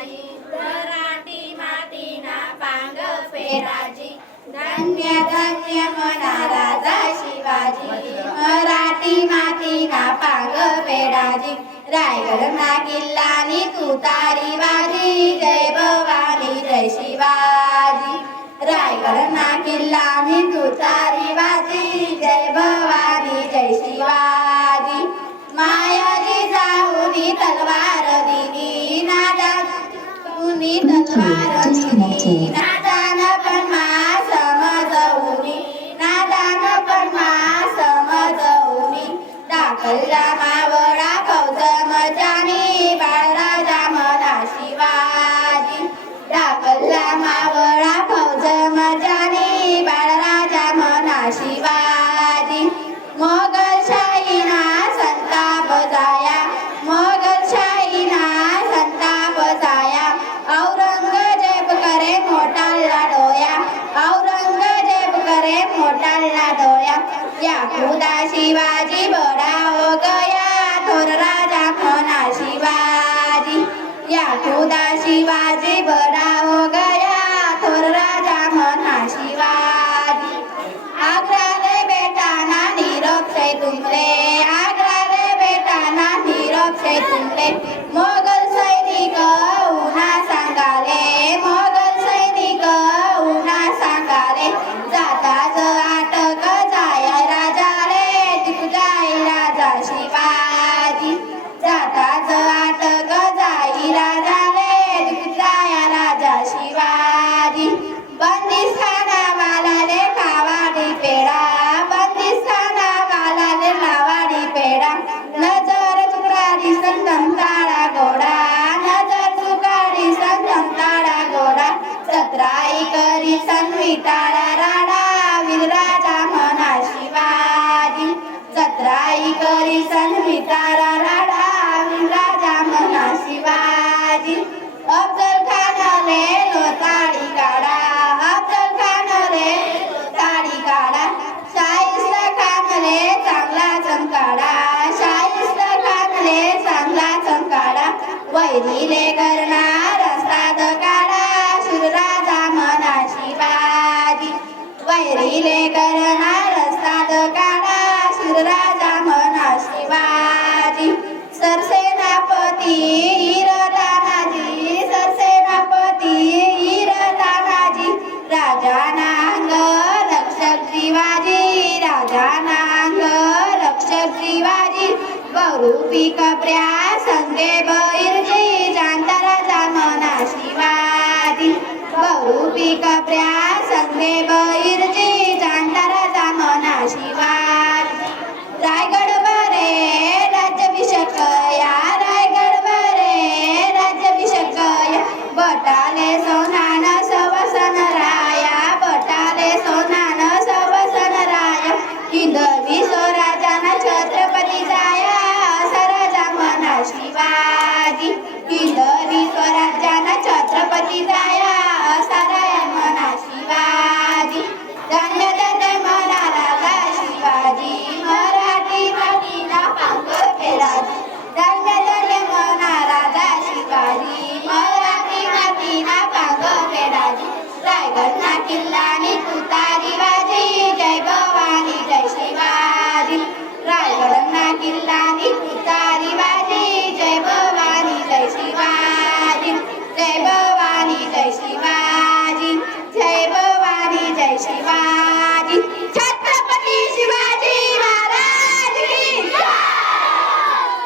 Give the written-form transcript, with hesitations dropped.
शिवाजी, मराठी मातीना पांग फेराजी, धन्य धन्य मना राजा शिवाजी, मराठी मातीना पांग फेराजी, रायगडना किल्लानी तुतारी वाजी, जय भवानी जय शिवाजी, रायगडना किल्लानी तुतारी वाजी, जय भवानी जय शिवाजी, मायाजी जाऊनी तलवार दिली, नादा तुनी तलवार दिली, नादान पण मा समजवूनी, नादान पण मा समजवूनी, दाखला मावळा फौज मजानी, बाळराजा मना शिवाजी, दाखला मावळा फौज मजानी, बाळराजा मना शिवाजी, मोगलशाहीना संताप जाया, मोगलशाहीना संताप जाया, औरंगजेब करे मोठा लढोया, औरंगजेब करे मोठा लढोया, या खुदा शिवाजी बडा हो गया, थोर राजा मना शिवाजी, या खुदा शिवाजी बडा हो गया, थोर राजा मना शिवाजी, आग्रा रे बेटाना निरोप से तुमले, आग्रा रे बेटाना निरोप से तुमले, मोगल सैनिक उन्हा सांगाले, मोगल सैनिक उन्हा सांगाले, जाताच अटक जाय राजाले, तिकू जाय राजा शिवाजी, जाताच अटक जाई राजाले, तिकू जाय राजा शिवाजी, बंदिस्ताना वालाले खावाडी पेडा, बंदिस्ताना वालाले लावाडी पेडा, नजर चुकाडी संतम ताळा गोडा, नजर चुकाडी संतम ताळा गोडा, सतराई करी सन्वी टाळा राडा, वीरराजा मना शिवाजी, सतराई करी सन्वी टाळा राडा, वीरराजा मना शिवाजी, अफजल खानले लोताडी काढा, अफजल खानले लोताडी काढा, शाहिस्ता खानले चांगला चमकाडा, शाहिस्ता खानले चांगला चमकाडा, वैरीले करणार रस्ता काढा, शूरराजा मना शिवाजी, वैरीले करणार रस्ता काढा, शूरराजा मना शिवाजी, सरसेनापती तानाजी, सरसेनापती तानाजी, राजानांग रक्षक शिवाजी, राजानांग रक्षक शिवाजी, बहुरूपी कपड्या संगे बैरजी, जाणता राजा मना शिवाजी, बहुरूपी कपड्या संगे बैरजी, जाणता राजा मना शिवाजी, रायगड बरे राज्याभिषेक या, रायगड बरे राज्याभिषेक या, बटाले सोनान सवसन राया, बटाले सोनान सवसन राया, हिंदवी स्वराजाना छत्रपती जाया, असा राजा मना शिवाजी, हिंदवी स्वराजाना छत्रपती जाया, असा राजा मना शिवाजी, धन्य धन्य मना राजा शिवाजी, मराठी मातीना पांग फेराजी, धन्य धन्य मना राजा शिवाजी, मराठी मातीना पांग फेराजी, रायगडना किल्लानी तुतारी वाजी, जय भवानी जय शिवाजी, रायगडना किल्लानी तुतारी वाजी, जय भवानी जय शिवाजी, जय भवानी जय शिवाजी, जय भवानी जय शिवाजी.